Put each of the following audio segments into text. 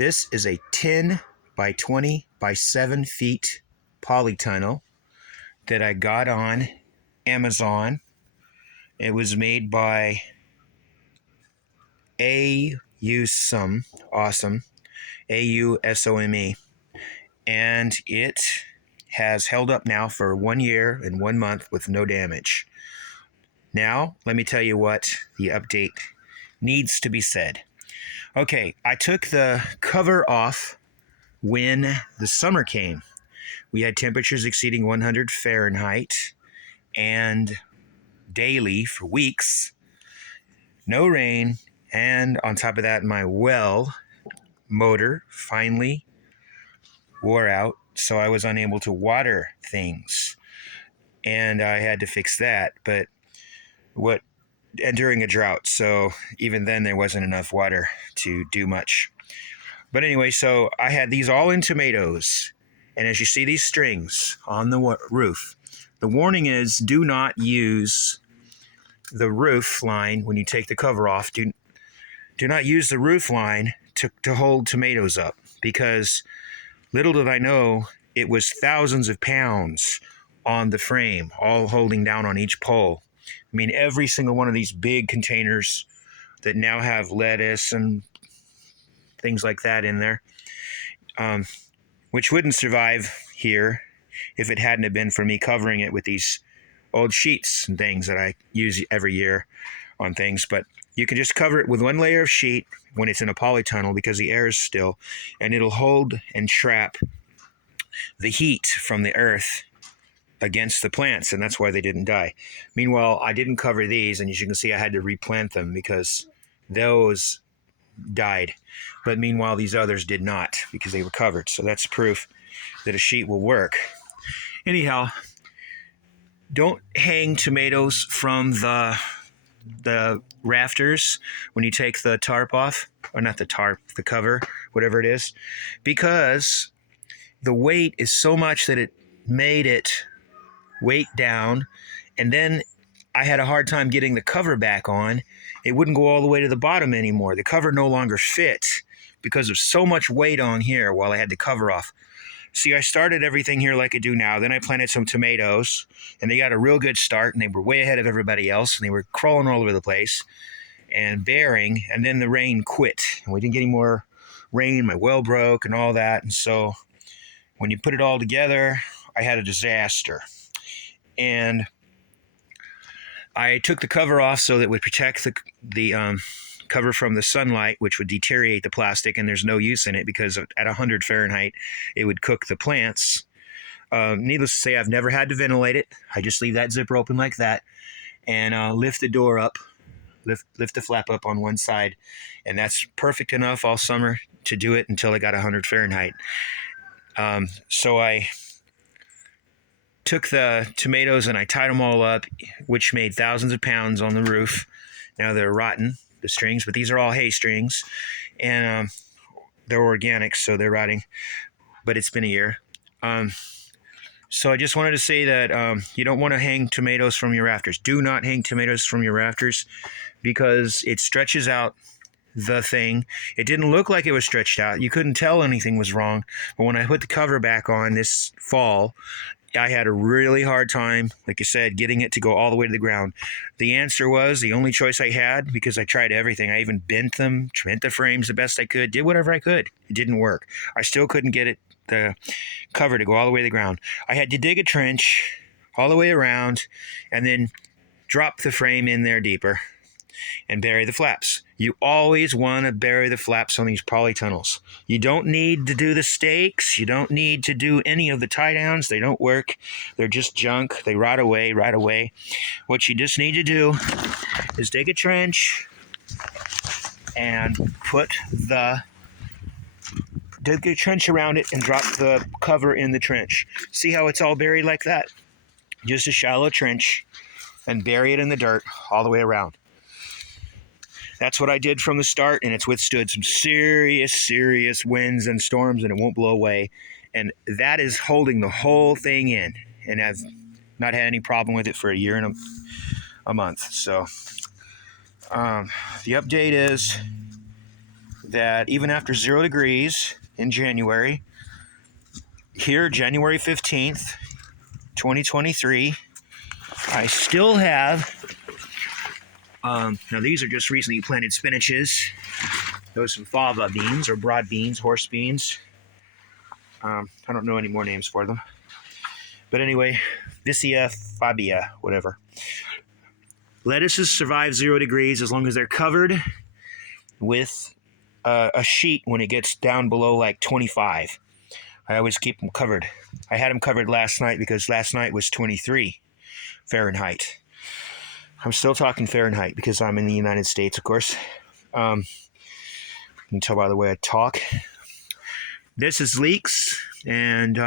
This is a 10 by 20 by 7 feet polytunnel that I got on Amazon. It was made by Awesome, Ausome, and it has held up now for 1 year and 1 month with no damage. Now, let me tell you what the update needs to be said. Okay, I took the cover off when the summer came. We had temperatures exceeding 100 Fahrenheit and daily for weeks, no rain, and on top of that, my well motor finally wore out, so I was unable to water things, and I had to fix that. But during a drought, so even then there wasn't enough water to do much. But anyway, so I had these all in tomatoes, and as you see these strings on the roof, the warning is do not use the roof line when you take the cover off. Do not use the roof line to hold tomatoes up, because little did I know it was thousands of pounds on the frame, all holding down on each pole. I mean, every single one of these big containers that now have lettuce and things like that in there, which wouldn't survive here if it hadn't have been for me covering it with these old sheets and things that I use every year on things. But you can just cover it with one layer of sheet when it's in a polytunnel because the air is still, and it'll hold and trap the heat from the earth against the plants, and that's why they didn't die. Meanwhile, I didn't cover these, and as you can see, I had to replant them because those died. But meanwhile, these others did not because they were covered. So that's proof that a sheet will work. Anyhow, don't hang tomatoes from the rafters when you take the tarp off, or not the tarp, the cover, whatever it is, because the weight is so much that it made it weight down, and then I had a hard time getting the cover back on. It wouldn't go all the way to the bottom anymore. The cover no longer fit because of so much weight on here while I had the cover off. See, I started everything here like I do now. Then I planted some tomatoes, and they got a real good start, and they were way ahead of everybody else, and they were crawling all over the place and bearing, and then the rain quit, and we didn't get any more rain. My well broke and all that, and so when you put it all together, I had a disaster. And I took the cover off so that it would protect the cover from the sunlight, which would deteriorate the plastic, and there's no use in it because at 100 Fahrenheit, it would cook the plants. Needless to say, I've never had to ventilate it. I just leave that zipper open like that and lift the door up, lift the flap up on one side, and that's perfect enough all summer to do it until it got 100 Fahrenheit. So I took the tomatoes and I tied them all up, which made thousands of pounds on the roof. Now they're rotten, the strings, but these are all hay strings, and they're organic, so they're rotting, but it's been a year. So I just wanted to say that you don't want to hang tomatoes from your rafters. Do not hang tomatoes from your rafters because it stretches out the thing. It didn't look like it was stretched out. You couldn't tell anything was wrong, but when I put the cover back on this fall, I had a really hard time, like I said, getting it to go all the way to the ground. The answer was the only choice I had, because I tried everything. I even bent the frames the best I could, did whatever I could. It didn't work. I still couldn't get the cover to go all the way to the ground. I had to dig a trench all the way around and then drop the frame in there deeper and bury the flaps. You always want to bury the flaps on these polytunnels. You don't need to do the stakes. You don't need to do any of the tie downs. They don't work. They're just junk. They rot away right away. What you just need to do is dig a trench and dig a trench around it and drop the cover in the trench. See how it's all buried like that? Just a shallow trench and bury it in the dirt all the way around. That's what I did from the start, and it's withstood some serious winds and storms, and it won't blow away. And that is holding the whole thing in, and I've not had any problem with it for a year and a month. So the update is that even after 0 degrees in January, here, January 15th, 2023, I still have, now these are just recently planted spinaches. Those some fava beans or broad beans, horse beans. I don't know any more names for them. But anyway, Vicia fabia, whatever. Lettuces survive 0 degrees as long as they're covered with a sheet when it gets down below like 25. I always keep them covered. I had them covered last night because last night was 23 Fahrenheit. I'm still talking Fahrenheit because I'm in the United States, of course. You can tell by the way I talk. This is leeks, and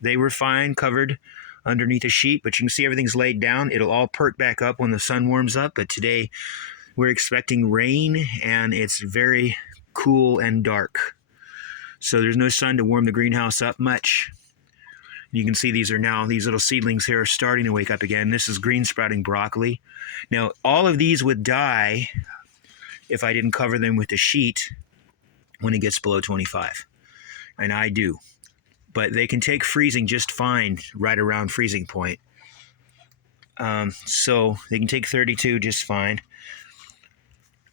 they were fine covered underneath a sheet, but you can see everything's laid down. It'll all perk back up when the sun warms up, but today we're expecting rain, and it's very cool and dark. So there's no sun to warm the greenhouse up much. You can see these little seedlings here are starting to wake up again. This is green sprouting broccoli. Now, all of these would die if I didn't cover them with a sheet when it gets below 25. And I do. But they can take freezing just fine right around freezing point. So they can take 32 just fine.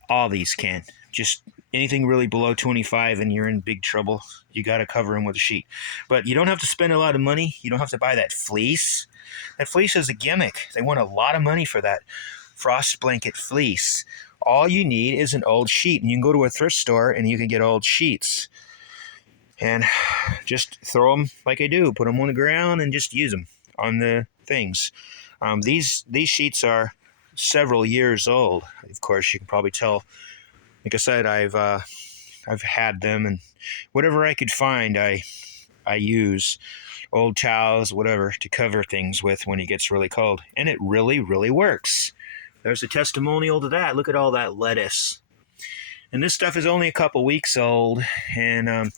All these can. Just anything really below 25 and you're in big trouble. You got to cover them with a sheet. But you don't have to spend a lot of money. You don't have to buy that fleece. That fleece is a gimmick. They want a lot of money for that frost blanket fleece. All you need is an old sheet. And you can go to a thrift store and you can get old sheets. And just throw them like I do. Put them on the ground and just use them on the things. These sheets are several years old. Of course, you can probably tell. Like I said, I've had them, and whatever I could find, I use old towels, whatever, to cover things with when it gets really cold, and it really, really works. There's a testimonial to that. Look at all that lettuce, and this stuff is only a couple weeks old, and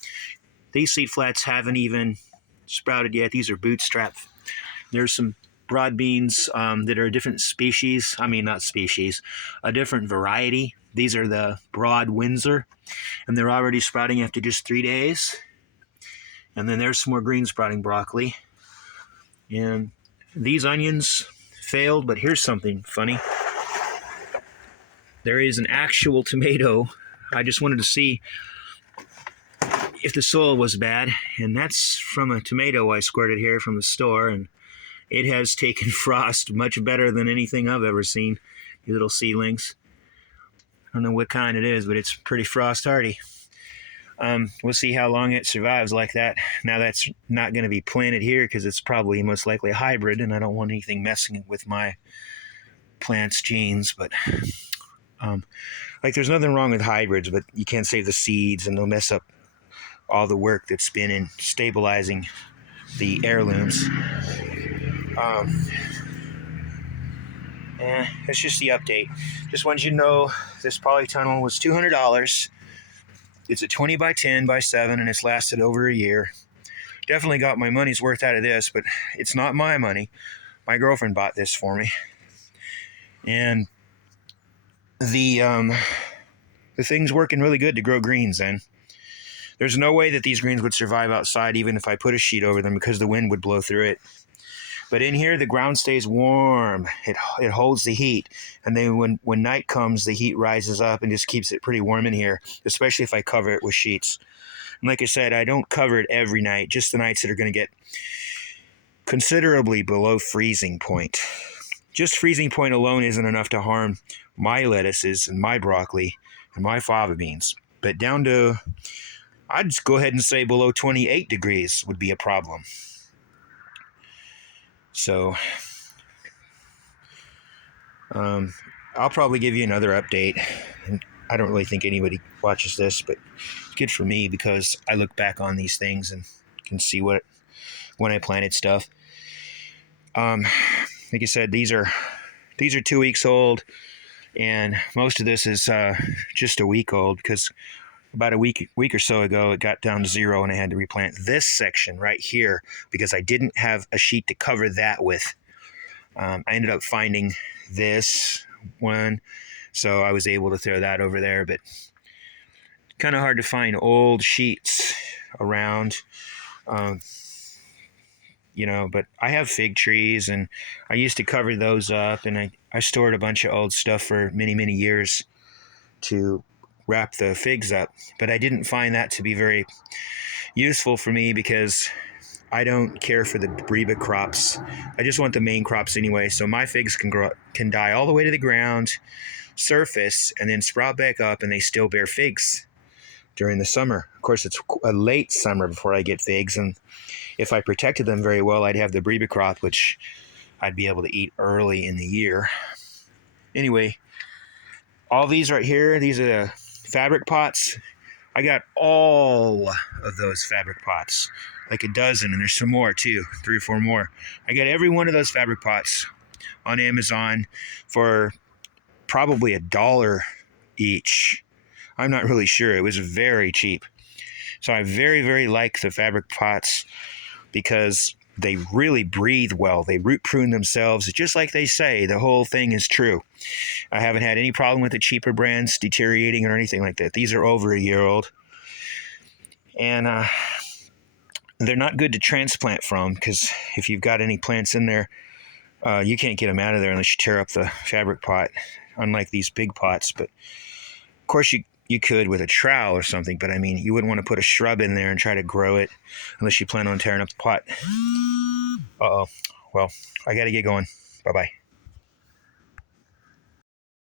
these seed flats haven't even sprouted yet. These are bootstrap. There's some broad beans that are a different species. I mean, not species, a different variety. These are the broad Windsor, and they're already sprouting after just 3 days. And then there's some more green sprouting broccoli. And these onions failed, but here's something funny. There is an actual tomato. I just wanted to see if the soil was bad, and that's from a tomato I squirted here from the store, and it has taken frost much better than anything I've ever seen. These little seedlings. I don't know what kind it is, but it's pretty frost hardy. We'll see how long it survives like that. Now that's not going to be planted here because it's probably most likely a hybrid, and I don't want anything messing with my plant's genes. But like, there's nothing wrong with hybrids, but you can't save the seeds, and they'll mess up all the work that's been in stabilizing the heirlooms. That's just the update. Just wanted you to know this polytunnel was $200. It's a 20x10x7, and it's lasted over a year. Definitely got my money's worth out of this, but it's not my money. My girlfriend bought this for me. And the thing's working really good to grow greens in. There's no way that these greens would survive outside even if I put a sheet over them because the wind would blow through it. But in here, the ground stays warm. It holds the heat. And then when night comes, the heat rises up and just keeps it pretty warm in here, especially if I cover it with sheets. And like I said, I don't cover it every night, just the nights that are going to get considerably below freezing point. Just freezing point alone isn't enough to harm my lettuces and my broccoli and my fava beans. But down to, I'd just go ahead and say below 28 degrees would be a problem. So, I'll probably give you another update. And I don't really think anybody watches this, but it's good for me because I look back on these things and can see when I planted stuff. Like I said, these are 2 weeks old, and most of this is just a week old because about a week or so ago, it got down to 0, and I had to replant this section right here because I didn't have a sheet to cover that with. I ended up finding this one, so I was able to throw that over there, but kind of hard to find old sheets around. Um, but I have fig trees, and I used to cover those up, and I stored a bunch of old stuff for many, many years to wrap the figs up. But I didn't find that to be very useful for me because I don't care for the Reba crops. I just want the main crops anyway. So my figs can die all the way to the ground, surface, and then sprout back up, and they still bear figs during the summer. Of course, it's a late summer before I get figs, and if I protected them very well, I'd have the Reba crop, which I'd be able to eat early in the year. Anyway, all these right here, these are the fabric pots. I got all of those fabric pots, like a dozen, and there's some more too, 3 or 4 more. I got every one of those fabric pots on Amazon for probably $1 each. I'm not really sure. It was very cheap. So I very, very like the fabric pots because they really breathe well. They root prune themselves, just like they say. The whole thing is true. I haven't had any problem with the cheaper brands deteriorating or anything like that. These are over a year old. And they're not good to transplant from, because if you've got any plants in there, you can't get them out of there unless you tear up the fabric pot, unlike these big pots. But of course you could with a trowel or something, but I mean, you wouldn't want to put a shrub in there and try to grow it unless you plan on tearing up the pot. Uh-oh. Well, I got to get going. Bye-bye.